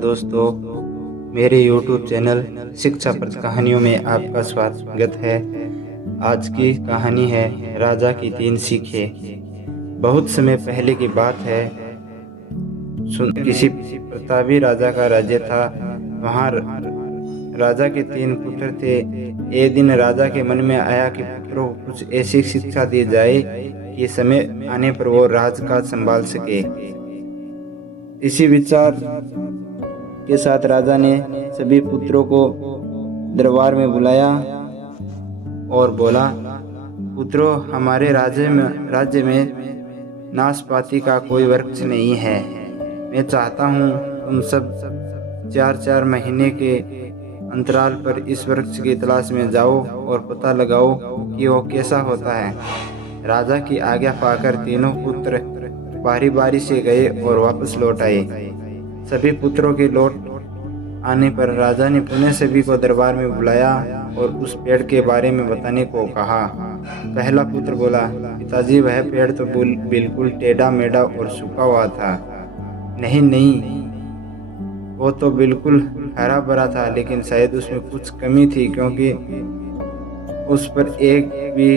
दोस्तों, मेरे YouTube channel शिक्षाप्रद कहानियों में आपका स्वागत है। आज की कहानी है राजा की 3 सीखें। बहुत समय पहले की बात है। किसी प्रतापी राजा का राज्य था। वहाँ राजा के 3 पुत्र थे। एक दिन राजा के मन में आया कि पुत्रों को कुछ ऐसी शिक्षा दी जाए कि समय आने पर वो राजकाज संभाल सके। इसी विचार के साथ राजा ने सभी पुत्रों को दरबार में बुलाया और बोला, पुत्रों, हमारे राज्य में नाशपाती का कोई वृक्ष नहीं है। मैं चाहता हूँ तुम सब 4-4 महीने के अंतराल पर इस वृक्ष की तलाश में जाओ और पता लगाओ कि वो कैसा होता है। राजा की आज्ञा पाकर तीनों पुत्र बारी बारी से गए और वापस लौट आए। सभी पुत्रों के लौट आने पर राजा ने पुनः सभी को दरबार में बुलाया और उस पेड़ के बारे में बताने को कहा। पहला पुत्र बोला, पिताजी, वह पेड़ तो बिल्कुल टेढ़ा मेढ़ा और सूखा हुआ था। नहीं, वो तो बिल्कुल हरा भरा था, लेकिन शायद उसमें कुछ कमी थी, क्योंकि उस पर एक भी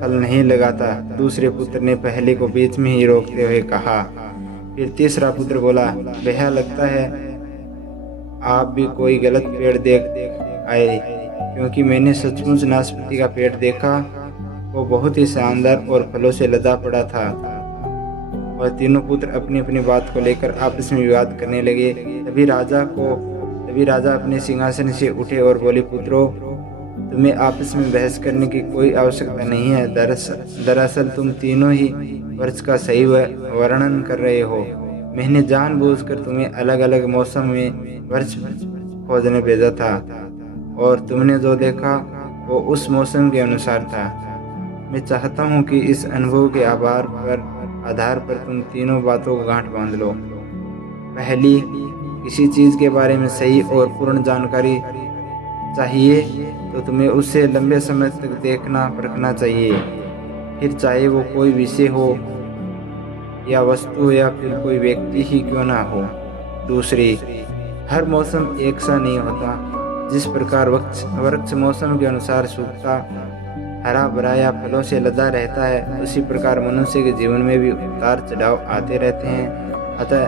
फल नहीं लगा था। दूसरे पुत्र ने पहले को बीच में ही रोकते हुए कहा। फिर तीसरा पुत्र बोला, भैया, लगता है आप भी कोई गलत पेड़ देख आए, क्योंकि मैंने सचमुच नाशपाती का पेड़ देखा। वो बहुत ही शानदार और फलों से लदा पड़ा था। और तीनों पुत्र अपनी अपनी बात को लेकर आपस में विवाद करने लगे। तभी राजा अपने सिंहासन से उठे और बोले, पुत्रों, तुम्हें आपस में बहस करने की कोई आवश्यकता नहीं है। दरअसल तुम तीनों ही वर्ष का सही वर्णन कर रहे हो। मैंने जानबूझकर तुम्हें अलग अलग मौसम में वर्ष खोजने भेजा था, और तुमने जो देखा वो उस मौसम के अनुसार था। मैं चाहता हूँ कि इस अनुभव के आधार पर तुम तीनों बातों को गांठ बांध लो। पहली, किसी चीज़ के बारे में सही और पूर्ण जानकारी चाहिए तो तुम्हें उससे लंबे समय तक देखना परखना चाहिए, फिर चाहे वो कोई विषय हो या वस्तु या फिर कोई व्यक्ति ही क्यों ना हो। दूसरी, हर मौसम एक सा नहीं होता। जिस प्रकार वृक्ष मौसम के अनुसार सूखता, हरा भरा या फलों से लदा रहता है, उसी प्रकार मनुष्य के जीवन में भी उतार चढ़ाव आते रहते हैं। अतः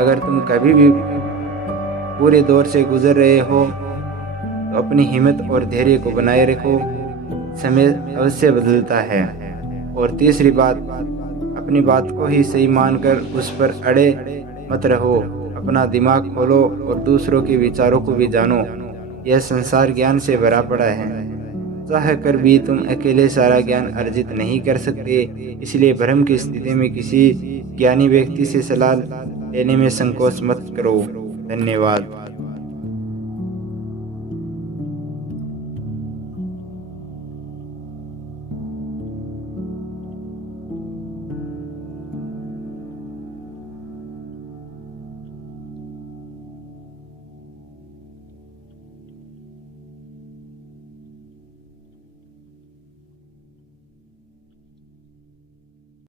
अगर तुम कभी भी पूरे दौर से गुजर रहे हो तो अपनी हिम्मत और धैर्य को बनाए रखो। समय अवश्य बदलता है। और तीसरी बात, अपनी बात को ही सही मानकर उस पर अड़े मत रहो। अपना दिमाग खोलो और दूसरों के विचारों को भी जानो। यह संसार ज्ञान से भरा पड़ा है। चाह कर भी तुम अकेले सारा ज्ञान अर्जित नहीं कर सकते। इसलिए भ्रम की स्थिति में किसी ज्ञानी व्यक्ति से सलाह लेने में संकोच मत करो। धन्यवाद।